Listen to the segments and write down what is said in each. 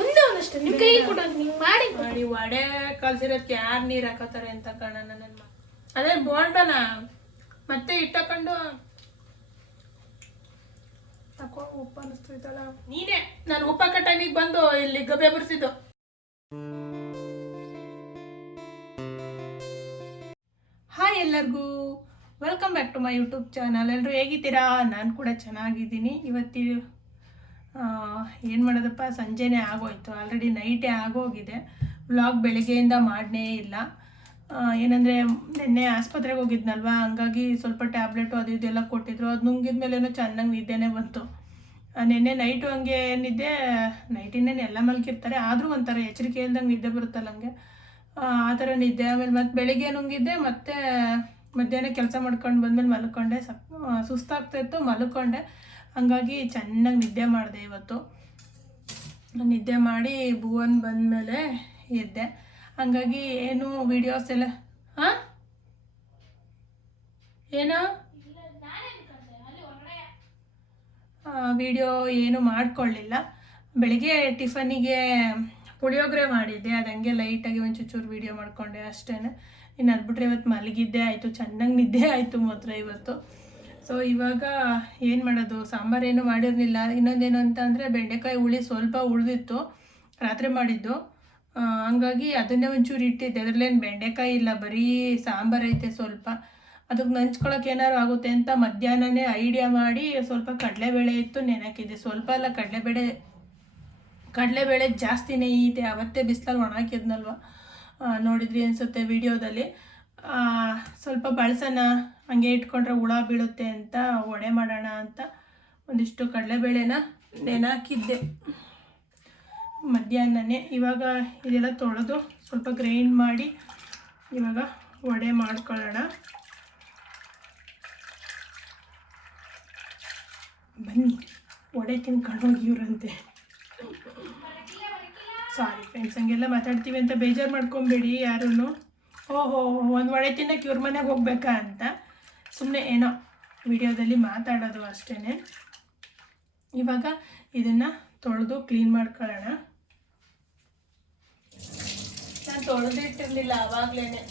ಒಂದೇ ಒಂದಷ್ಟೇ ನಿಮ್ಮ ಕೈಗೆ ಕೊಡೋದು ನೀವು ಮಾಡಿ ಮಾಡಿ ವಡೆ ಕಲ್ಸಿರೋದಕ್ಕೆ ಯಾರು ನೀರು ಹಾಕೋತಾರೆ ಅಂತ ಕಾರಣ ನನ್ನ ಅದೇ ಬೋಂಡನ ಮತ್ತೆ ಇಟ್ಟಕೊಂಡು ಹಾಕೋ ಉಪ್ಪು ಅನಿಸ್ತೈತಲ್ಲ ನೀನೇ ನಾನು ಉಪ್ಪ ಹಾಕೋ ಟೈಮಿಗೆ ಬಂದು ಇಲ್ಲಿ ಗಬೆ ಬರ್ಸಿದ್ದು. ಹಾಯ್ ಎಲ್ಲರಿಗೂ welcome back to my YouTube channel. ಎಲ್ಲರೂ ಹೇಗಿದ್ದೀರಾ? ನಾನು ಕೂಡ ಚೆನ್ನಾಗಿದ್ದೀನಿ. ಏನು ಮಾಡೋದಪ್ಪ, ಸಂಜೆನೇ ಆಗೋಯ್ತು, ಆಲ್ರೆಡಿ ನೈಟೇ ಆಗೋಗಿದೆ. ವ್ಲಾಗ್ ಬೆಳಗ್ಗೆಯಿಂದ ಮಾಡನೇ ಇಲ್ಲ. ಏನಂದರೆ ನಿನ್ನೆ ಆಸ್ಪತ್ರೆಗೆ ಹೋಗಿದ್ನಲ್ವ, ಹಂಗಾಗಿ ಸ್ವಲ್ಪ ಟ್ಯಾಬ್ಲೆಟು ಅದು ಇದೆಲ್ಲ ಕೊಟ್ಟಿದ್ರು. ಅದು ನುಂಗಿದ ಮೇಲೇನೋ ಚೆನ್ನಾಗಿ ನಿದ್ದೆನೇ ಬಂತು. ನಿನ್ನೆ ನೈಟು ಹಂಗೆ ನಿದ್ದೆ, ನೈಟಿನೇನು ಎಲ್ಲ ಮಲ್ಕಿರ್ತಾರೆ, ಆದರೂ ಒಂಥರ ಎಚ್ಚರಿಕೆ ಇಲ್ದಂಗೆ ನಿದ್ದೆ ಬರುತ್ತಲ್ಲ ಹಂಗೆ, ಆ ಥರ ನಿದ್ದೆ. ಆಮೇಲೆ ಮತ್ತೆ ಬೆಳಿಗ್ಗೆ ನುಂಗಿದ್ದೆ, ಮತ್ತು ಮಧ್ಯಾಹ್ನ ಕೆಲಸ ಮಾಡ್ಕೊಂಡು ಬಂದಮೇಲೆ ಮಲ್ಕೊಂಡೆ. ಸುಸ್ತಾಗ್ತಾಯಿತ್ತು, ಮಲ್ಕೊಂಡೆ. ಹಂಗಾಗಿ ಚೆನ್ನಾಗಿ ನಿದ್ದೆ ಮಾಡಿದೆ ಇವತ್ತು. ನಿದ್ದೆ ಮಾಡಿ ಭುವನ್ ಬಂದಮೇಲೆ ಎದ್ದೆ. ಹಂಗಾಗಿ ಏನು ವೀಡಿಯೋಸ್ ಎಲ್ಲ ಏನು ವಿಡಿಯೋ ಏನು ಮಾಡ್ಕೊಳ್ಳಿಲ್ಲ. ಬೆಳಿಗ್ಗೆ ಟಿಫನಿಗೆ ಪುಳಿಯೋಗರೆ ಮಾಡಿದ್ದೆ, ಅದು ಹಂಗೆ ಲೈಟಾಗಿ ಒಂದು ಚೂರು ವೀಡಿಯೋ ಮಾಡಿಕೊಂಡೆ ಅಷ್ಟೇ. ಇನ್ನು ಅದು ಬಿಟ್ಟರೆ ಇವತ್ತು ಮಲಗಿದ್ದೆ ಆಯಿತು, ಚೆನ್ನಾಗಿ ನಿದ್ದೆ ಆಯಿತು ಮಾತ್ರ ಇವತ್ತು. ಸೊ ಇವಾಗ ಏನು ಮಾಡೋದು, ಸಾಂಬಾರೇನು ಮಾಡಿರಲಿಲ್ಲ. ಇನ್ನೊಂದೇನು ಅಂತ ಅಂದರೆ ಬೆಂಡೆಕಾಯಿ ಹುಳಿ ಸ್ವಲ್ಪ ಉಳಿದಿತ್ತು, ರಾತ್ರಿ ಮಾಡಿದ್ದು. ಹಂಗಾಗಿ ಅದನ್ನೇ ಒಂಚೂರು ಇಟ್ಟಿದ್ದೆ. ಅದರಲ್ಲೇನು ಬೆಂಡೆಕಾಯಿ ಇಲ್ಲ, ಬರೀ ಸಾಂಬಾರು ಐತೆ ಸ್ವಲ್ಪ. ಅದಕ್ಕೆ ನಂಚ್ಕೊಳಕ್ಕೆ ಏನಾದ್ರು ಆಗುತ್ತೆ ಅಂತ ಮಧ್ಯಾಹ್ನನೇ ಐಡಿಯಾ ಮಾಡಿ ಸ್ವಲ್ಪ ಕಡಲೆಬೇಳೆ ಇತ್ತು, ನೆನಕಿದ್ದೆ. ಸ್ವಲ್ಪ ಅಲ್ಲ, ಕಡಲೆಬೇಳೆ ಜಾಸ್ತಿನೇ ಇದೆ. ಅವತ್ತೇ ಬಿಸಿಲಲ್ಲಿ ಒಣಾಕಿದ್ನಲ್ವ, ನೋಡಿದ್ರಿ ಅನಿಸುತ್ತೆ ವಿಡಿಯೋದಲ್ಲಿ. ಸ್ವಲ್ಪ ಬಳಸೋಣ, ಹಂಗೆ ಇಟ್ಕೊಂಡ್ರೆ ಹುಳ ಬೀಳುತ್ತೆ ಅಂತ ವಡೆ ಮಾಡೋಣ ಅಂತ ಒಂದಿಷ್ಟು ಕಡಲೆಬೇಳೆನ ನೆನಾಕಿದ್ದೆ ಮಧ್ಯಾಹ್ನನೇ. ಇವಾಗ ಇದೆಲ್ಲ ತೊಳೆದು ಸ್ವಲ್ಪ ಗ್ರೈಂಡ್ ಮಾಡಿ ಇವಾಗ ವಡೆ ಮಾಡ್ಕೊಳ್ಳೋಣ. ಬನ್ನಿ ವಡೆ ತಿನ್ಕೊಂಡು ಹೋಗಿ ಇವ್ರಂತೆ. ಸಾರಿ ಫ್ರೆಂಡ್ಸ್, ಹಂಗೆಲ್ಲ ಮಾತಾಡ್ತೀವಿ ಅಂತ ಬೇಜಾರು ಮಾಡ್ಕೊಬೇಡಿ ಯಾರೂ. ಓಹೋ, ಒಂದು ವಡೆ ತಿನ್ನೋಕೆ ಇವ್ರ ಮನೆಗೆ ಹೋಗ್ಬೇಕಾ ಅಂತ ಸುಮ್ಮನೆ ಏನೋ ವಿಡಿಯೋದಲ್ಲಿ ಮಾತಾಡೋದು ಅಷ್ಟೇ. ಇವಾಗ ಇದನ್ನು ತೊಳೆದು ಕ್ಲೀನ್ ಮಾಡ್ಕೊಳ್ಳೋಣ. ನಾನು ತೊಳೆದಿಟ್ಟಿರಲಿಲ್ಲ ಆವಾಗಲೇ,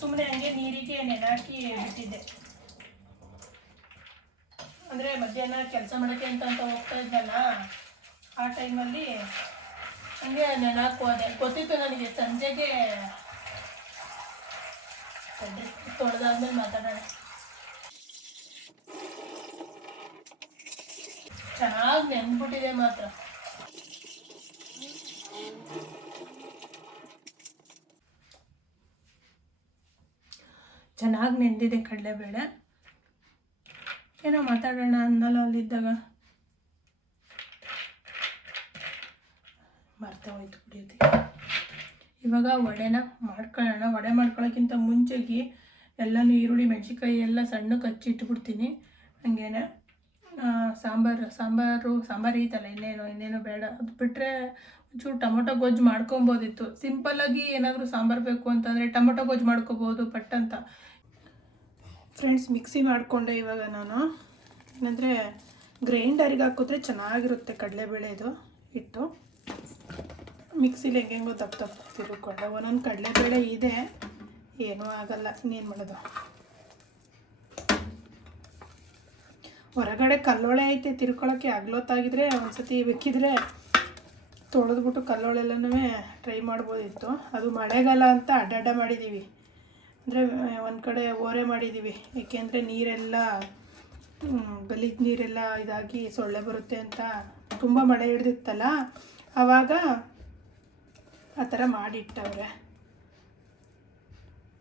ಸುಮ್ಮನೆ ಹಂಗೆ ನೀರಿಗೆ ನೆನಾಕಿ ಬಿಟ್ಟಿದ್ದೆ. ಅಂದರೆ ಮಧ್ಯಾಹ್ನ ಕೆಲಸ ಮಾಡೋಕ್ಕೆ ಅಂತ ಹೋಗ್ತಾ ಇದ್ದಲ್ಲ, ಆ ಟೈಮಲ್ಲಿ ಹಂಗೆ ನೆನಾಕೋದೆ. ಗೊತ್ತಿತ್ತು ನನಗೆ ಸಂಜೆಗೆ ತೊಳೆದಾದ್ಮೇಲೆ ಮಾತಾಡೋಣ. ಚೆನ್ನಾಗಿ ನೆನ್ಬಿಟ್ಟಿದೆ ಮಾತ್ರ. ಚೆನ್ನಾಗಿ ನೆಂದಿದೆ ಕಡಲೆಬೇಳೆ. ಏನೋ ಮಾತಾಡೋಣ ಅನ್ನಲ್ಲ ಅಲ್ಲಿದ್ದಾಗ, ಮರ್ತೆ ಹೋಯ್ತು ಬಿಡಿ. ಇವಾಗ ವಡೆನ ಮಾಡ್ಕೊಳ್ಳೋಣ. ವಡೆ ಮಾಡ್ಕೊಳ್ಳೋಕ್ಕಿಂತ ಮುಂಚೆಗೆ ಎಲ್ಲನೂ ಈರುಳ್ಳಿ ಮೆಣಸಿನ್ಕಾಯಿ ಎಲ್ಲ ಸಣ್ಣಕ್ಕೆ ಹಚ್ಚಿಟ್ಬಿಡ್ತೀನಿ. ಹಂಗೇನೆ ಸಾಂಬಾರು ಐತಲ್ಲ, ಇನ್ನೇನು ಬೇಡ. ಅದು ಬಿಟ್ಟರೆ ಒಂಚೂರು ಟೊಮೊಟೊ ಗೊಜ್ಜು ಮಾಡ್ಕೊಬೋದಿತ್ತು. ಸಿಂಪಲ್ಲಾಗಿ ಏನಾದರೂ ಸಾಂಬಾರು ಬೇಕು ಅಂತಂದರೆ ಟೊಮೊಟೊ ಗೊಜ್ಜು ಮಾಡ್ಕೊಬೋದು ಪಟ್ ಅಂತ. ಫ್ರೆಂಡ್ಸ್, ಮಿಕ್ಸಿ ಮಾಡಿಕೊಂಡೆ ಇವಾಗ ನಾನು. ಏನಂದರೆ ಗ್ರೈಂಡರಿಗೆ ಹಾಕಿದ್ರೆ ಚೆನ್ನಾಗಿರುತ್ತೆ ಕಡಲೆಬೇಳೆದು ಹಿಟ್ಟು. ಮಿಕ್ಸಿಲಿ ಹೆಂಗೆಂಗೋ ದಪ್ಪ ತಿರುಗ್ಕೊಂಡೆ. ಒಂದೊಂದು ಕಡಲೆಬೇಳೆ ಇದೆ, ಏನೂ ಆಗಲ್ಲ, ಇನ್ನೇನು ಮಾಡೋದು. ಹೊರಗಡೆ ಕಲ್ಲೋಳೆ ಐತೆ, ತಿರ್ಕೊಳ್ಳೋಕ್ಕೆ ಆಗ್ಲೊತ್ತಾಗಿದ್ರೆ ಒಂದ್ಸತಿ ಬೇಕಿದ್ರೆ ತೊಳೆದ್ಬಿಟ್ಟು ಕಲ್ಲೋಳೆಲ್ಲನೂ ಟ್ರೈ ಮಾಡ್ಬೋದಿತ್ತು. ಅದು ಮಳೆಗಾಲ ಅಂತ ಅಡ್ಡಾಡ ಮಾಡಿದ್ದೀವಿ, ಅಂದರೆ ಒಂದು ಕಡೆ ಓರೆ ಮಾಡಿದ್ದೀವಿ. ಏಕೆಂದರೆ ನೀರೆಲ್ಲ ಗಲೀಜು ನೀರೆಲ್ಲ ಇದಾಗಿ ಸೊಳ್ಳೆ ಬರುತ್ತೆ ಅಂತ ತುಂಬ ಮಳೆ ಹಿಡ್ದಿತ್ತಲ್ಲ, ಆವಾಗ ಆ ಥರ ಮಾಡಿಟ್ಟವ್ರೆ.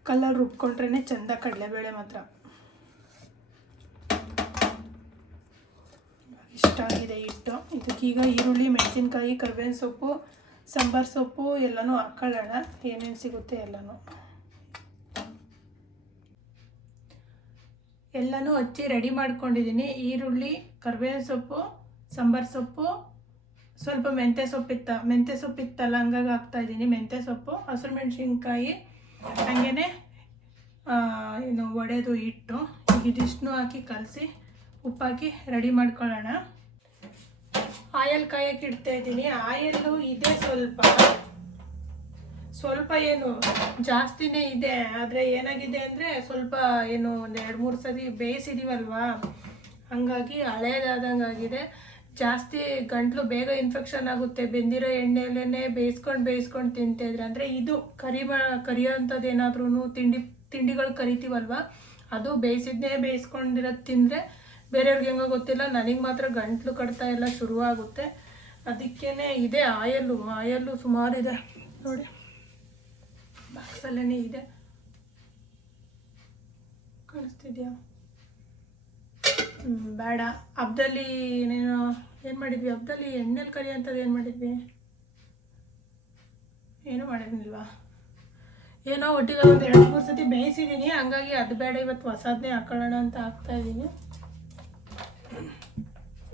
ಕಲ್ಲಲ್ಲಿ ರುಬ್ಕೊಂಡ್ರೇ ಚೆಂದ ಕಡಲೆಬೇಳೆ ಮಾತ್ರ. ಇಷ್ಟ ಆಗಿದೆ ಹಿಟ್ಟು. ಇದಕ್ಕೀಗ ಈರುಳ್ಳಿ, ಮೆಣಸಿನ್ಕಾಯಿ, ಕರಿಬೇವಿನ ಸೊಪ್ಪು, ಸಾಂಬಾರು ಸೊಪ್ಪು ಎಲ್ಲನೂ ಹಾಕೊಳ್ಳೋಣ. ಏನೇನು ಸಿಗುತ್ತೆ ಎಲ್ಲನೂ ಹಚ್ಚಿ ರೆಡಿ ಮಾಡ್ಕೊಂಡಿದ್ದೀನಿ. ಈರುಳ್ಳಿ, ಕರಿಬೇವಿನ ಸೊಪ್ಪು, ಸಾಂಬಾರು ಸೊಪ್ಪು, ಸ್ವಲ್ಪ ಮೆಂತ್ಯ ಸೊಪ್ಪಿತ್ತಲ್ಲ ಹಂಗಾಗಿ ಹಾಕ್ತಾಯಿದ್ದೀನಿ ಮೆಂತ್ಯ ಸೊಪ್ಪು, ಹಸಿರು ಮೆಣಸಿನ್ಕಾಯಿ, ಹಾಗೇ ಇನ್ನು ಒಡೆದು ಹಿಟ್ಟು. ಈಗ ಇದಿಷ್ಟನ್ನು ಹಾಕಿ ಕಲಸಿ ಉಪ್ಪಾಕಿ ರೆಡಿ ಮಾಡ್ಕೊಳ್ಳೋಣ. ಆಯಲ್ ಕಾಯಕ್ಕೆ ಇಡ್ತಾ ಇದ್ದೀನಿ. ಆಯಲ್ಲು ಇದೆ ಸ್ವಲ್ಪ ಏನು ಜಾಸ್ತಿನೇ ಇದೆ. ಆದರೆ ಏನಾಗಿದೆ ಅಂದರೆ ಸ್ವಲ್ಪ ಏನು ಒಂದು 2-3 ಸತಿ ಬೇಯಿಸಿದೀವಲ್ವಾ, ಹಂಗಾಗಿ ಹಳೇದಾದಂಗಾಗಿದೆ. ಜಾಸ್ತಿ ಗಂಟ್ಲು ಬೇಗ ಇನ್ಫೆಕ್ಷನ್ ಆಗುತ್ತೆ. ಬೆಂದಿರೋ ಎಣ್ಣೆಯಲ್ಲೇ ಬೇಯಿಸ್ಕೊಂಡು ತಿಂತಾಯಿದ್ರೆ. ಅಂದರೆ ಇದು ಕರಿಯೋಂಥದ್ದು ಏನಾದ್ರೂ ತಿಂಡಿಗಳು ಕರಿತೀವಲ್ವ, ಅದು ಬೇಯಿಸ್ಕೊಂಡಿರೋದು ತಿಂದರೆ ಬೇರೆಯವ್ರಿಗೆ ಹೆಂಗೋ ಗೊತ್ತಿಲ್ಲ, ನನಗೆ ಮಾತ್ರ ಗಂಟ್ಲು ಕಡ್ತಾ ಎಲ್ಲ ಶುರುವಾಗುತ್ತೆ. ಅದಕ್ಕೇ ಇದೆ ಆಯಲ್ಲು ಸುಮಾರಿದೆ ನೋಡಿ, ಬಾಕ್ಸಲ್ಲೇ ಇದೆ. ಕಾಣಿಸ್ತಿದ್ಯಾ? ಬೇಡ. ಹಬ್ಬದಲ್ಲಿ ಏನು ಮಾಡಿದ್ವಿ? ಹಬ್ಬದಲ್ಲಿ ಎಣ್ಣೆಲಿ ಕರಿಯೋಂಥದ್ದು ಏನು ಮಾಡಿದ್ವಿ? ಏನೂ ಮಾಡಿರ್ಲಿಲ್ವಾ? ಏನೋ ಒಟ್ಟಿಗೆ ಒಂದು 2-3 ಸತಿ ಬೇಯಿಸಿದ್ದೀನಿ, ಹಂಗಾಗಿ ಅದು ಬೇಡ, ಇವತ್ತು ಹೊಸದನ್ನೇ ಹಾಕೊಳ್ಳೋಣ ಅಂತ ಹಾಕ್ತಾಯಿದ್ದೀನಿ.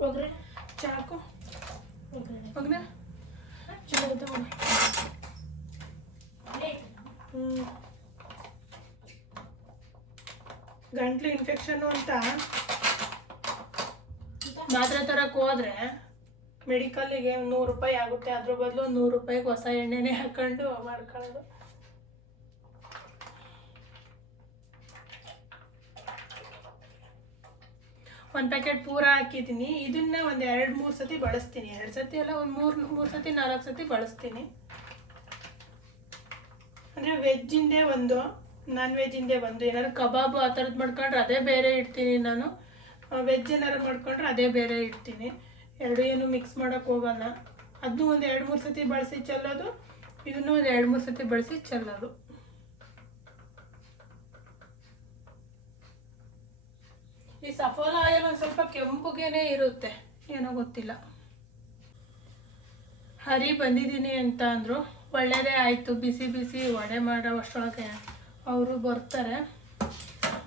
ಹೋಗ್ರೆ ಚಾಕು ಹೋಗ್ರೆ ಚೆನ್ನಾಗಿ ತಗೊಂಡು ಗಂಟ್ಲು ಇನ್ಫೆಕ್ಷನ್ನು ಅಂತ ಮಾತ್ರೆ ತರಕ್ಕೆ ಹೋದ್ರೆ ಮೆಡಿಕಲ್ಲಿಗೆ 100 ರೂಪಾಯಿ ಆಗುತ್ತೆ. ಅದ್ರ ಬದಲು 100 ರೂಪಾಯಿಗೆ ಹೊಸ ಎಣ್ಣೆನೇ ಹಾಕೊಂಡು ಮಾಡ್ಕೊಳ್ಳೋದು. ಒಂದು ಪ್ಯಾಕೆಟ್ ಪೂರ ಹಾಕಿದ್ದೀನಿ. ಇದನ್ನ ಒಂದು 2-3 ಸತಿ ಬಳಸ್ತೀನಿ. 2 ಸತಿ ಅಲ್ಲ, ಒಂದು 3 ಸತಿ 4 ಸತಿ ಬಳಸ್ತೀನಿ. ಅಂದರೆ ವೆಜ್ಜಿಂದೇ ಒಂದು, ನಾನ್ ವೆಜ್ಜಿಂದೇ ಒಂದು. ಏನಾದ್ರು ಕಬಾಬು ಆ ಥರದ್ದು ಮಾಡ್ಕೊಂಡ್ರೆ ಅದೇ ಬೇರೆ ಇಡ್ತೀನಿ ನಾನು. ವೆಜ್ ಏನಾರು ಮಾಡ್ಕೊಂಡ್ರೆ ಅದೇ ಬೇರೆ ಇಡ್ತೀನಿ. ಎರಡು ಏನು ಮಿಕ್ಸ್ ಮಾಡೋಕ್ಕೆ ಹೋಗಲ್ಲ. ಅದನ್ನೂ ಒಂದು 2-3 ಸತಿ ಬಳಸಿ ಚೆಲ್ಲೋದು, ಇದನ್ನು ಒಂದು 2-3 ಸತಿ ಬಳಸಿ ಚೆಲ್ಲೋದು. ಈ ಸಫೋಲಾ ಆಯಿಲ್ ಒಂದು ಸ್ವಲ್ಪ ಕೆಂಪುಗೇನೆ ಇರುತ್ತೆ, ಏನೋ ಗೊತ್ತಿಲ್ಲ. ಹರಿ ಬಂದಿದ್ದೀನಿ ಅಂತ ಅಂದರು, ಒಳ್ಳೆಯದೇ ಆಯಿತು. ಬಿಸಿ ಬಿಸಿ ವಡೆ ಮಾಡೋ ಅಷ್ಟರೊಳಗೆ ಅವರು ಬರ್ತಾರೆ.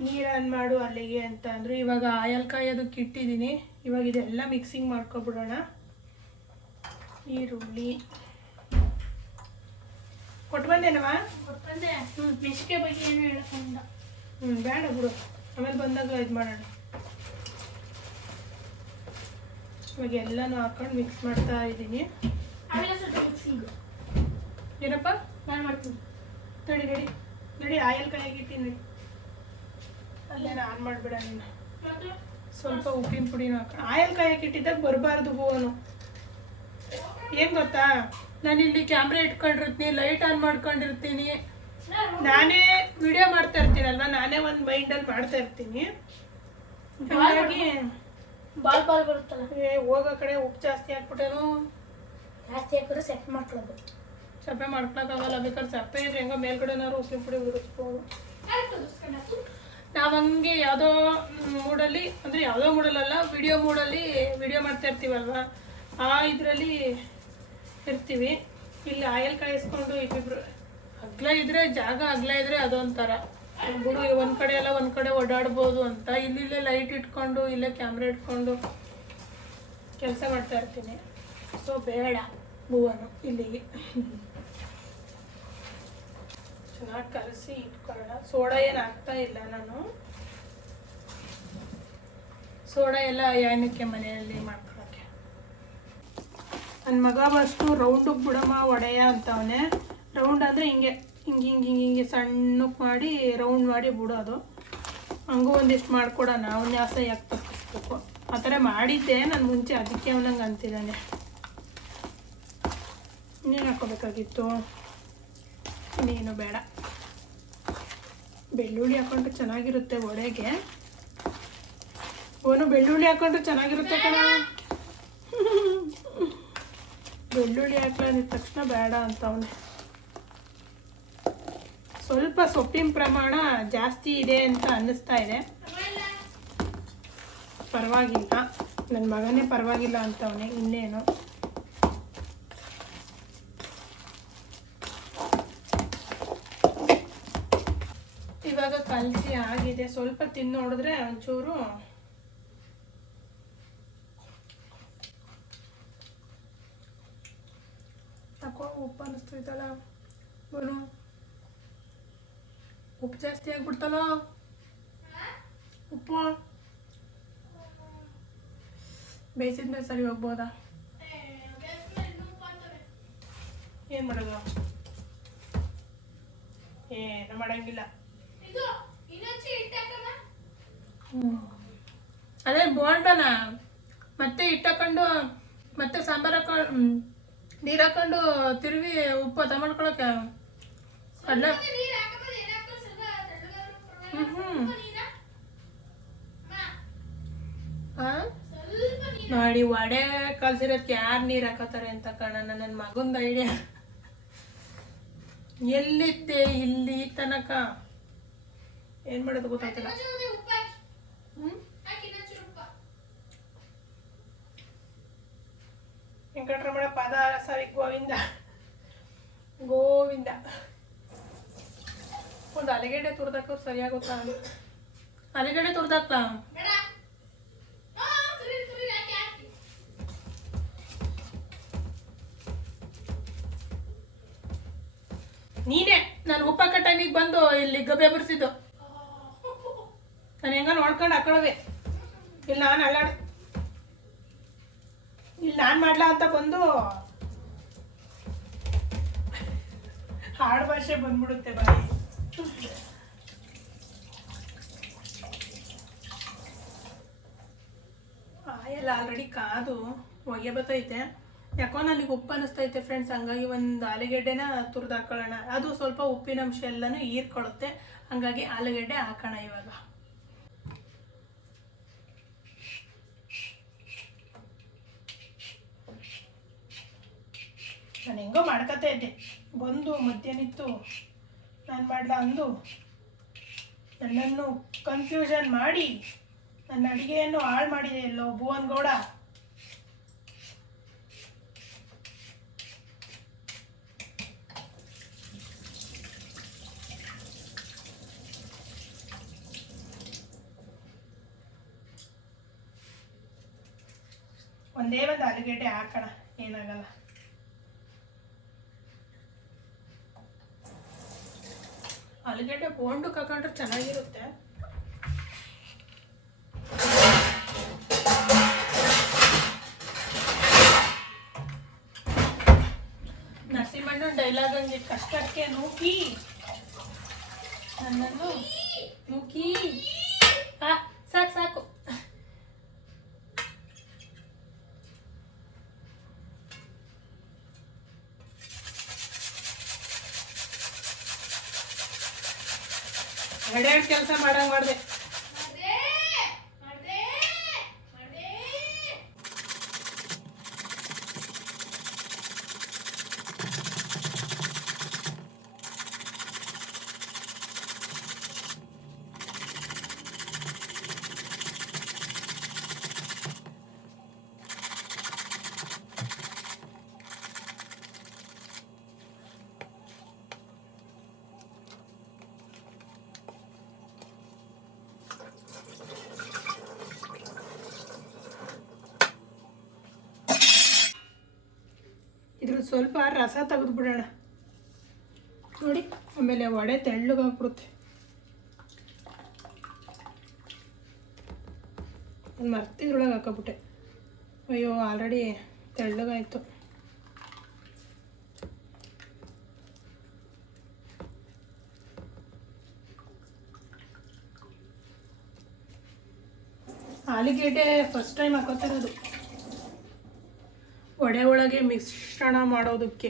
ನೀರು ಆನ್ ಮಾಡು ಅಲ್ಲಿಗೆ ಅಂತ ಅಂದರು. ಇವಾಗ ಆಯಲ್ ಕಾಯೋದಕ್ಕೆ ಇಟ್ಟಿದ್ದೀನಿ. ಇವಾಗ ಇದೆಲ್ಲ ಮಿಕ್ಸಿಂಗ್ ಮಾಡ್ಕೊಬಿಡೋಣ. ಈರುಳ್ಳಿ ಕೊಟ್ಟು ಬಂದೇನವಾ? ಬಂದೆ. ಮೆಣಸಿಗೆ ಬಗ್ಗೆ ಏನು ಹೇಳಕ್ಕಿಲ್ಲ. ಬೇಡ ಬಿಡು, ಆಮೇಲೆ ಬಂದಾಗ ಇದು ಮಾಡೋಣ. ಇವಾಗ ಎಲ್ಲನೂ ಹಾಕೊಂಡು ಮಿಕ್ಸ್ ಮಾಡ್ತಾ ಇದ್ದೀನಿ. ಏನಪ್ಪ? ನಾನು ಮಾಡ್ತೀನಿ. ನಡಿ ಆಯಲ್ ಕಾಯಾಗಿಟ್ಟಿನಿ. ಅಲ್ಲೇನ ಆನ್ ಮಾಡಿಬಿಡ. ನೀನು ಸ್ವಲ್ಪ ಉಪ್ಪಿನ ಪುಡಿನ ಹಾಕೊಂಡು ಆಯಲ್ ಕಾಯಕ್ಕೆ ಇಟ್ಟಿದ್ದಾಗ ಬರಬಾರ್ದು ಹೂವನು. ಏನು ಗೊತ್ತಾ, ನಾನಿಲ್ಲಿ ಕ್ಯಾಮ್ರಾ ಇಟ್ಕೊಂಡಿರ್ತೀನಿ, ಲೈಟ್ ಆನ್ ಮಾಡ್ಕೊಂಡಿರ್ತೀನಿ, ನಾನೇ ವಿಡಿಯೋ ಮಾಡ್ತಾ ಇರ್ತೀನಲ್ವ, ನಾನೇ ಒಂದು ಮೈಂಡಲ್ಲಿ ಮಾಡ್ತಾ ಇರ್ತೀನಿ. ಹಾಗಾಗಿ ಬಾಲ್ ಬರುತ್ತಲ್ಲ, ಹೋಗೋ ಕಡೆ ಉಪ್ಪು ಜಾಸ್ತಿ ಹಾಕ್ಬಿಟ್ಟೇನು. ಜಾಸ್ತಿ ಹಾಕಿದ್ರೆ ಸೆಟ್ ಮಾಡ್ಕೊಳ್ಳೋದು. ಸಪ್ಪೆ ಮಾಡ್ಕೊಳಕ್ಕಾಗಲ್ಲ. ಬೇಕಾದ್ರೆ ಸಪ್ಪೆ ಇದ್ರೆ ಹೆಂಗೋ ಮೇಲ್ಗಡೆನಾದ್ರು ಉಪ್ಪಿನ ಪುಡಿ ಉರಿಸ್ಬೋದು. ನಾವು ಹಂಗೆ ಯಾವುದೋ ಮೂಡಲ್ಲಿ, ಅಂದರೆ ಯಾವುದೋ ಮೂಡಲ್ಲ, ವಿಡಿಯೋ ಮೂಡಲ್ಲಿ ವಿಡಿಯೋ ಮಾಡ್ತಾ ಇರ್ತೀವಲ್ವ, ಆ ಇದರಲ್ಲಿ ಇರ್ತೀವಿ. ಇಲ್ಲಿ ಆಯಲ್ ಕಾಯಿಸ್ಕೊಂಡು ಇಬ್ಬಿಬ್ರು ಅಗ್ಲ ಇದ್ರೆ, ಜಾಗ ಅಗ್ಲ ಇದ್ರೆ ಅದೊಂಥರ ಬಿಡು, ಒಂದು ಕಡೆ ಎಲ್ಲ ಒಂದು ಕಡೆ ಓಡಾಡ್ಬೋದು ಅಂತ ಇಲ್ಲೇ ಲೈಟ್ ಇಟ್ಕೊಂಡು ಇಲ್ಲೇ ಕ್ಯಾಮ್ರಾ ಇಟ್ಕೊಂಡು ಕೆಲಸ ಮಾಡ್ತಾ ಇರ್ತೀನಿ. ಸೊ ಬೇಡ ಹೂವನ್ನು ಇಲ್ಲಿಗೆ. ಚೆನ್ನಾಗಿ ಕಲಸಿ ಇಟ್ಕೊಳ್ಳೋಣ. ಸೋಡಾ ಏನು ಹಾಕ್ತಾ ಇಲ್ಲ ನಾನು. ಸೋಡಾ ಎಲ್ಲ ಏನಕ್ಕೆ ಮನೆಯಲ್ಲಿ ಮಾಡ್ಕೊಳ್ಳೋಕ್ಕೆ. ನನ್ನ ಮಗ ಅಷ್ಟು ರೌಂಡಿಗೆ ಬಿಡಮ್ಮ ಒಡೆಯ ಅಂತವನೇ. ರೌಂಡ್ ಅಂದರೆ ಹಿಂಗೆ ಹಿಂಗೆ ಹಿಂಗೆ ಹಿಂಗೆ ಹಿಂಗೆ ಸಣ್ಣಕ್ಕೆ ಮಾಡಿ ರೌಂಡ್ ಮಾಡಿ ಬಿಡೋದು. ಹಂಗೂ ಒಂದಿಷ್ಟು ಮಾಡ್ಕೊಡೋಣ, ಅವನ ಆಸೆ ಯಾಕೆ ತಪ್ಪಿಸ್ಬೇಕು. ಆ ಥರ ಮಾಡಿದ್ದೆ ನಾನು ಮುಂಚೆ, ಅದಕ್ಕೆ ಅವನಂಗೆ ಅಂತಿದ್ದಾನೆ. ಇನ್ನೇನು ಹಾಕೋಬೇಕಾಗಿತ್ತು? ಇನ್ನೇನು ಬೇಡ. ಬೆಳ್ಳುಳ್ಳಿ ಹಾಕೊಂಡ್ರೆ ಚೆನ್ನಾಗಿರುತ್ತೆ ವಡೆಗೆ. ಅವನು ಬೆಳ್ಳುಳ್ಳಿ ಹಾಕೊಂಡ್ರೆ ಚೆನ್ನಾಗಿರುತ್ತೆ ಕಣ. ಬೆಳ್ಳುಳ್ಳಿ ಹಾಕ್ಲಿದ ತಕ್ಷಣ ಬೇಡ ಅಂತ ಅವನು. ಸ್ವಲ್ಪ ಸೊಪ್ಪಿನ ಪ್ರಮಾಣ ಜಾಸ್ತಿ ಇದೆ ಅಂತ ಅನ್ನಿಸ್ತಾ ಇದೆ. ಪರವಾಗಿಲ್ಲ, ನನ್ನ ಮಗನೇ ಪರವಾಗಿಲ್ಲ ಅಂತವನೇ. ಇನ್ನೇನು ಇವಾಗ ಕಲಸಿ ಆಗಿದೆ. ಸ್ವಲ್ಪ ತಿಂದು ನೋಡಿದ್ರೆ ಒಂಚೂರು ಯಾಕೋ ಉಪ್ಪು ಅನ್ನಿಸ್ತೈತಲ್ಲ. ಬನು ಉಪ್ಪು ಜಾಸ್ತಿ ಆಗ್ಬಿಡ್ತಲ್ಲ. ಉಪ್ಪು ಬೇಯಿಸಿದ್ಮೇಲೆ ಸರಿ ಹೋಗ್ಬೋದಾ? ಏನು ಮಾಡೋದು? ಏನು ಮಾಡಂಗಿಲ್ಲ. ಅದೇ ಬೋಂಡನ ಮತ್ತೆ ಇಟ್ಟಾಕೊಂಡು ಮತ್ತೆ ಸಾಂಬಾರು ಹಾಕೊಂಡು ನೀರು ಹಾಕೊಂಡು ತಿರುವಿ ಉಪ್ಪು ಮಾಡ್ಕೊಳಕ್ಕೆ ಕಡಲೆ ನೋಡಿ ವಡೆ ಕಲ್ಸಿರೋದಕ್ಕೆ ಯಾರು ನೀರು ಹಾಕೋತಾರೆ ಅಂತ ಕಾರಣ ನನ್ನ ಮಗಂದು ಐಡಿಯಾ. ಎಲ್ಲಿದ್ದೆ ಇಲ್ಲಿ ತನಕ ಏನ್ ಮಾಡೋದು ಗೊತ್ತಾಗ್ತಿಲ್ಲ. ವೆಂಕಟರಮಣ ಪಾದ ಸರಿ ಗೋವಿಂದ ಗೋವಿಂದ. ಒಂದು ಅಲಿಗಡ್ಡೆ ತುರ್ದಾಕ ಸರಿಯಾಗುತ್ತಾ? ಅಲಿಗಡ್ಡೆ ತುರ್ದಾಕ್ಲಾ? ನೀನೇ ನಾನು ಉಪ್ಪಾಕ ಟೈಮಿಗೆ ಬಂದು ಇಲ್ಲಿ ಗಬ್ಬೆ ಬರ್ಸಿದ್ದು. ನಾನು ಹೆಂಗ ನೋಡ್ಕೊಂಡು ಹಾಕೊಳ್ಳೋದೆ. ಇಲ್ಲಿ ನಾನು ಅಲ್ಲಾಡ ಇಲ್ಲಿ ನಾನು ಮಾಡ್ಲಾ ಅಂತ ಬಂದು ಹಾಡು ಭಾಷೆ ಬಂದ್ಬಿಡುತ್ತೆ ಬಾಯಿ. ಎಲ್ಲ ಆಲ್ರೆಡಿ ಕಾದು ಹೊಗೆ ಬರ್ತೈತೆ. ಯಾಕೋ ನನಗೆ ಉಪ್ಪು ಅನ್ನಿಸ್ತೈತೆ ಫ್ರೆಂಡ್ಸ್. ಹಂಗಾಗಿ ಒಂದು ಆಲೂಗೆಡ್ಡೆನ ತುರ್ದು ಹಾಕೊಳ್ಳೋಣ. ಅದು ಸ್ವಲ್ಪ ಉಪ್ಪಿನ ಅಂಶ ಎಲ್ಲನೂ ಹೀರ್ಕೊಳ್ಳುತ್ತೆ. ಹಂಗಾಗಿ ಆಲೂಗೆಡ್ಡೆ ಹಾಕೋಣ ಇವಾಗ. ನಾನು ಹೆಂಗೋ ಮಾಡ್ಕೊತಾ ಇದ್ದೆ. ಬಂದು ಮಧ್ಯಾಹ್ನಿತ್ತು ನಾನು ಮಾಡ್ಲಾ ಅಂದು ನನ್ನನ್ನು ಕನ್ಫ್ಯೂಷನ್ ಮಾಡಿ ನನ್ನ ಅಡುಗೆಯನ್ನು ಹಾಳು ಮಾಡಿದೆ ಎಲ್ಲೋ ಭುವನ್ ಗೌಡ. ಒಂದೇ ಒಂದು ಆಲೂಗೆಡ್ಡೆ ಹಾಕೋಣ, ಏನಾಗಲ್ಲ. ಆಲೂಗೆಡ್ಡೆ ಬೋಂಡಕ್ಕೆ ಹಾಕೊಂಡ್ರೆ ಚೆನ್ನಾಗಿರುತ್ತೆ. ನರಸಿಂಹಣ್ಣ ಡೈಲಾಗ್ ಹಂಗೆ ಕಷ್ಟಕ್ಕೆ ನೂಕಿ ನನ್ನನ್ನು ನೂಕಿ ಸಾಕು ಸಾಕು. ಎರಡೆರಡು ಕೆಲಸ ಮಾಡಂಗೆ ಮಾಡಿದೆ. ಇದ್ರ ಸ್ವಲ್ಪ ರಸ ತೆಗೆದು ಬಿಡೋಣ ನೋಡಿ. ಆಮೇಲೆ ವಡೆ ತೆಳ್ಳಗಾಗ್ಬಿಡುತ್ತೆ. ನಾನು ಮರ್ತಿದ್ರೊಳಗೆ ಹಾಕೋಬಿಟ್ಟೆ. ಅಯ್ಯೋ ಆಲ್ರೆಡಿ ತೆಳ್ಳಗಾಯ್ತು. ಆಲೂಗೆಡ್ಡೆ ಫಸ್ಟ್ ಟೈಮ್ ಹಾಕೋತಿರೋದು ವಡೆ ಒಳಗೆ ಮಿಶ್ರಣ ಮಾಡೋದಕ್ಕೆ,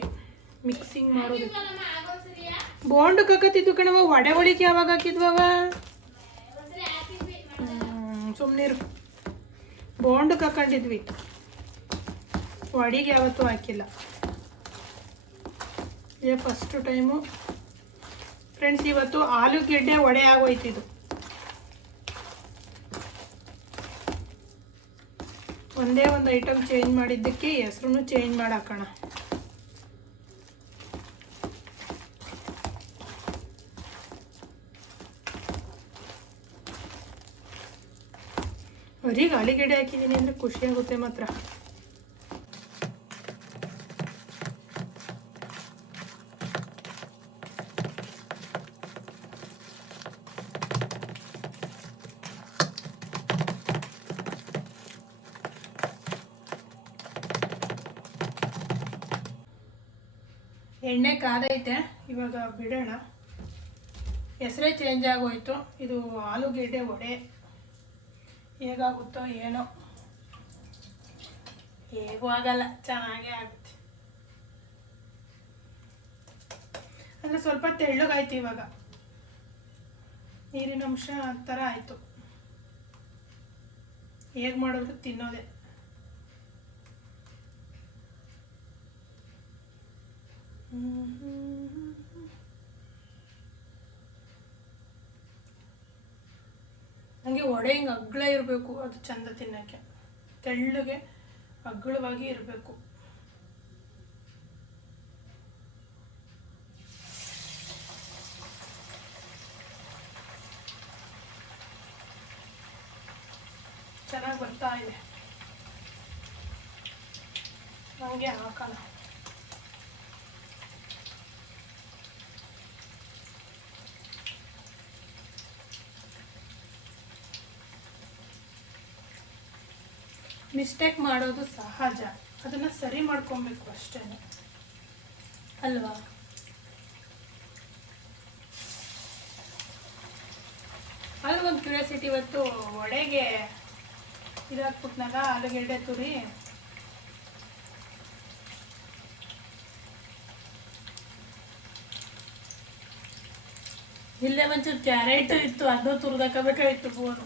ಮಿಕ್ಸಿಂಗ್ ಮಾಡೋದಕ್ಕೆ. ಬೋಂಡಕ್ಕೆ ಹಾಕತ್ತಿದ್ವು ಕಣವ, ವಡೆ ಒಳಗೆ ಯಾವಾಗ ಹಾಕಿದ್ವವ? ಸುಮ್ಮನಿರು. ಬೋಂಡಕ್ಕೆ ಹಾಕೊಂಡಿದ್ವಿ, ವಡೆಗೆ ಯಾವತ್ತೂ ಹಾಕಿಲ್ಲ. ಇದೇ ಫಸ್ಟ್ ಟೈಮು ಫ್ರೆಂಡ್ಸ್. ಇವತ್ತು ಆಲೂಗೆಡ್ಡೆ ವಡೆ ಆಗೋಯ್ತಿದ್ದು. ಒಂದೇ ಒಂದು ಐಟಮ್ ಚೇಂಜ್ ಮಾಡಿದ್ದಕ್ಕೆ ಹೆಸರು ಚೇಂಜ್ ಮಾಡಿ ಹಾಕೋಣ. ಬರೀ ಆಲೂಗೆಡ್ಡೆ ಹಾಕಿದ್ದೀನಿ ಅಂದರೆ ಖುಷಿ ಆಗುತ್ತೆ ಮಾತ್ರ. ಎಣ್ಣೆ ಕಾದೈತೆ, ಇವಾಗ ಬಿಡೋಣ. ಹೆಸರೇ ಚೇಂಜ್ ಆಗೋಯ್ತು. ಇದು ಆಲೂಗೆಡ್ಡೆ ವಡೆ ಹೇಗಾಗುತ್ತೋ ಏನೋ, ಹೇಗೂ ಆಗಲ್ಲ, ಚೆನ್ನಾಗೇ ಆಗುತ್ತೆ. ಅಂದರೆ ಸ್ವಲ್ಪ ತೆಳ್ಳಗಾಯ್ತು, ಇವಾಗ ನೀರಿನ ಅಂಶ ಥರ ಆಯಿತು. ಹೇಗೆ ಮಾಡಿದ್ರು ತಿನ್ನೋದೆ. ನನಗೆ ವಡೆ ಹಿಂಗೆ ಅಗ್ಳ ಇರಬೇಕು, ಅದು ಚಂದ ತಿನ್ನೋಕ್ಕೆ. ತೆಳ್ಳಗೆ ಅಗ್ಳವಾಗಿ ಇರಬೇಕು. ಚೆನ್ನಾಗಿ ಬರ್ತಾ ಇದೆ. ನನಗೆ ಹಾಕೋಣ. ಮಿಸ್ಟೇಕ್ ಮಾಡೋದು ಸಹಜ, ಅದನ್ನು ಸರಿ ಮಾಡ್ಕೊಬೇಕು ಅಷ್ಟೇ ಅಲ್ವಾ. ಅಲ್ಲಿ ಒಂದು ಕ್ಯೂರಿಯಾಸಿಟಿ, ಇವತ್ತು ವಡೆಗೆ ಇದಾಕ್ಬಿಟ್ನಲ್ಲ ಆಲೂಗೆಡ್ಡೆ ತುರಿ, ಇಲ್ಲೇ ಒಂಚೂರು ಕ್ಯಾರೆಟ್ ಇತ್ತು, ಅದನ್ನು ತುರಿದಾಕಬೇಕಾಗಿತ್ತು ಬೋನು.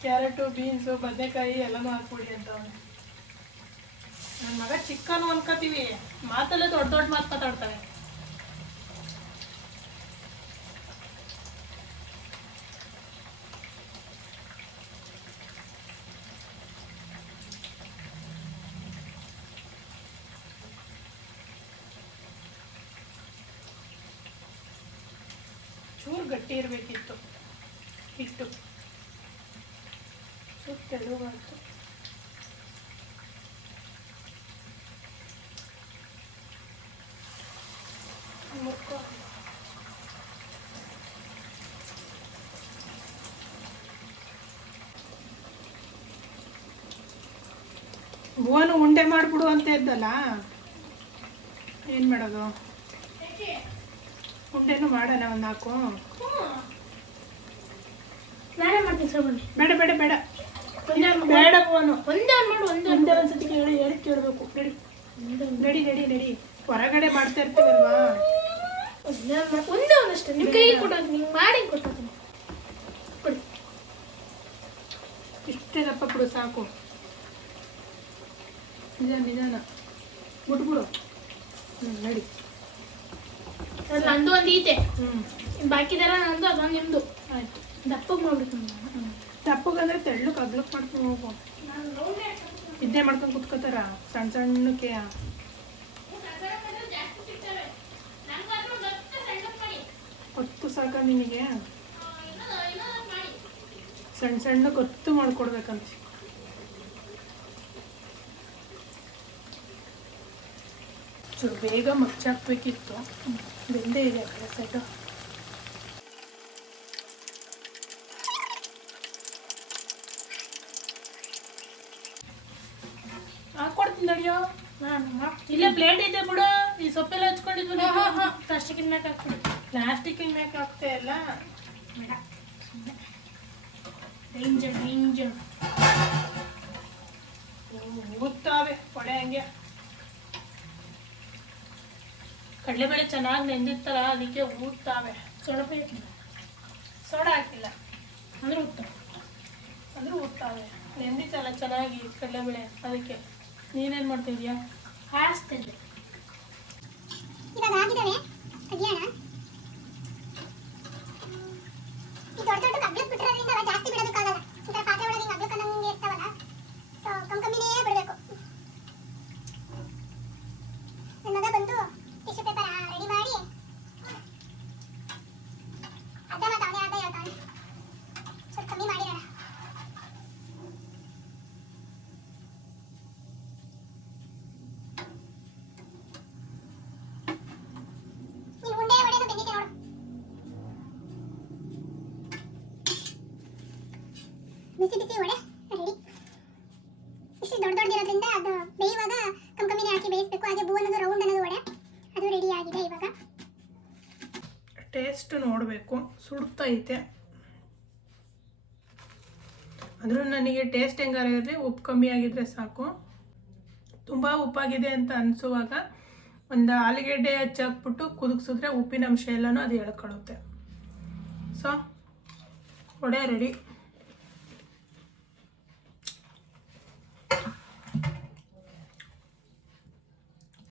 ಕ್ಯಾರೆಟು, ಬೀನ್ಸು, ಬದನೆಕಾಯಿ ಎಲ್ಲನೂ ಹಾಕ್ಬಿಡಿ ಅಂತ ಅವನು. ನನ್ನ ಮಗ ಚಿಕ್ಕನು ಅನ್ಕೋತೀವಿ, ಮಾತಲ್ಲೇ ದೊಡ್ಡ ದೊಡ್ಡ ಮಾತು ಮಾತಾಡ್ತಾನೆ. ಚೂರು ಗಟ್ಟಿ ಇರಬೇಕಿತ್ತು ಹಿಟ್ಟು, ಚೂರು ತೆಳುವಾಯ್ತು. ಭುವನು ಉಂಡೆ ಮಾಡಿಬಿಡು ಅಂತ ಇದ್ದಲ್ಲ, ಏನು ಮಾಡೋದು? ಉಂಡೆನೂ ಮಾಡೋಣ ಒಂದು 4. ನಾನೇ ಮಾಡ್ತೀನಿ ಸರ್. ಬನ್ನಿ. ಬೇಡ ಬೇಡ ಬೇಡ ಬೇಡ ಭುವನು, ಒಂದೇ ಒಂದ್ಸತಿ ಹೇಳಿ ಕೇಳಬೇಕು. ನಡಿ ನಡಿ ನಡಿ ನಡಿ, ಹೊರಗಡೆ ಮಾಡ್ತಾ ಇರ್ತೀವಲ್ವಾ. ಒಂದೇ ಒಂದಷ್ಟೇ ನಿಮ್ಮ ಕೈಗೆ ಕೊಟ್ಟೋದು, ನಿಂಗೆ ಮಾಡಿ ಕೊಟ್ಟೋದು ಕೊಡಿ. ಇಷ್ಟೇ ದಪ್ಪ ಬಿಡು ಸಾಕು. ನಿಧಾನ ಬಿಟ್ಬಿಡು. ನಡಿ. ನಂದು ಒಂದು ಈತೆ, ಬಾಕಿದೆಲ್ಲ ನಂದು, ಅದೊಂದು ನಿಮ್ಮದು. ಆಯ್ತು, ದಪ್ಪಗೆ ಮಾಡ್ಬಿಡ್ತೀನಿ. ದಪ್ಪಗಂದ್ರೆ ತೆಳ್ಳಕ್ಕೆ ಅಗ್ಲಕ್ಕೆ ಮಾಡ್ಕೊಂಡು ಹೋಗು. ಇದ್ದೇ ಮಾಡ್ಕೊಂಡು ಕುತ್ಕೋತಾರ ಸಣ್ಣ ಸಣ್ಣಕ್ಕೆ. ಹೊತ್ತು ಸಾಕ ನಿನಗೆ? ಸಣ್ಣ ಸಣ್ಣ ಗೊತ್ತು ಮಾಡ್ಕೊಡ್ಬೇಕಂತ. ಚೂರು ಬೇಗ ಮಗ್ಚಾಕ್ಬೇಕಿತ್ತು, ಬೆಂದೇ ಇದೆ ಆ ಕಡೆ ಸೈಡು. ಹಾಕ್ಕೊಡ್ತೀನಿ ನಡಿಯೋ. ಇಲ್ಲೇ ಪ್ಲೇಟ್ ಇದೆ ಬಿಡು, ಈ ಸೊಪ್ಪೆಲ್ಲ ಹಚ್ಕೊಂಡಿದ್ವಿ. ಪ್ಲಾಸ್ಟಿಕಿನ ಮ್ಯಾಕ್ ಹಾಕ್ಬಿಡು. ಪ್ಲಾಸ್ಟಿಕ್ಕಿನ ಮ್ಯಾಕ್ ಹಾಕ್ತಾ ಇಲ್ಲ. ಬೇಡ, ಡೇಂಜರ್. ಊದ್ತಾವೆ ಕೊಡೆ ಹಂಗೆ. ಕಡಲೆಬೇಳೆ ಚೆನ್ನಾಗಿ ನೆಂದಿರ್ತಾರ, ಅದಕ್ಕೆ ಊದ್ತಾವೆ. ಸೋಡಾ ಹಾಕಿಲ್ಲ ಅಂದ್ರೆ ಉತ್ತಮ, ಅಂದ್ರೆ ಊದ್ತಾವೆ. ನೆಂದಿತ್ತಲ್ಲ ಚೆನ್ನಾಗಿ ಕಡಲೆಬೇಳೆ, ಅದಕ್ಕೆ. ನೀನೇನು ಮಾಡ್ತಿದ್ಯಾ? ಹಾಸ್ತಿದ್ದೆ. ಇವಾಗ ಆಗಿದ್ದಾವೆ, ತೆಗಿಯೋಣ. ಈ ದೊಡ್ಡ ದೊಡ್ಡ ಅಗ್ಲಕ್ಕೆ ಬಿಟ್ಟಿರೋದ್ರಿಂದ ಜಾಸ್ತಿ ಬಿಡೋದಕ್ಕಾಗಲ್ಲ. ಈ ಥರ ಪಾತ್ರೆ ಒಳಗೆ ಹಿಂಗೆ ಅಗ್ಲಕ್ಕೆ ನಂಗೆ ಇರ್ತಾವಲ್ಲ, ಸೊ ಕಮ್ಮಿನೇ ಬಿಡಬೇಕು. ನನ್ನ ಮಗ ಬಂದು ಟಿಶ್ಯೂ ಪೇಪರ್ ರೆಡಿ ಮಾಡಿ ಅರ್ಧ ಮತ್ತು ಅವನೇ ಅರ್ಧ ಹೇಳ್ತಾನೆ. ಸ್ವಲ್ಪ ಕಮ್ಮಿ ಮಾಡಿರೋಣ. ನೀನು ಉಂಡೆ ಒಡೆದು ಬೆಂದಿದೆ ನೋಡು. ಬಿಸಿ ಬಿಸಿ ವಡೆ ರೆಡಿ. ಇಷ್ಟು ದೊಡ್ಡ ದೊಡ್ಡದಿರೋದ್ರಿಂದ ಅದು ಬೇಯುವಾಗ ಕಮ್ಮಿನೇ ಹಾಕಿ ಬೇಯಿಸಬೇಕು. ಹಾಗೆ ಬೂ ಅನ್ನೋದು ರೌಂಡ್ ಅನ್ನೋದು ವಡೆ ಅದು ರೆಡಿ ಆಗಿದೆ. ಇವಾಗ ಟೇಸ್ಟ್ ನೋಡಬೇಕು, ಸುಡ್ತೈತೆ. ಆದರೂ ನನಗೆ ಟೇಸ್ಟ್ ಹೆಂಗಾರ ಇರಲಿ, ಉಪ್ಪು ಕಮ್ಮಿ ಆಗಿದ್ರೆ ಸಾಕು. ತುಂಬ ಉಪ್ಪಾಗಿದೆ ಅಂತ ಅನಿಸುವಾಗ ಒಂದು ಆಲೂಗೆಡ್ಡೆ ಹಚ್ಚಾಕ್ಬಿಟ್ಟು ಕುದಿಸಿದ್ರೆ ಉಪ್ಪಿನ ಅಂಶ ಎಲ್ಲನೂ ಅದು ಎಳ್ಕೊಳ್ಳುತ್ತೆ. So vada ready.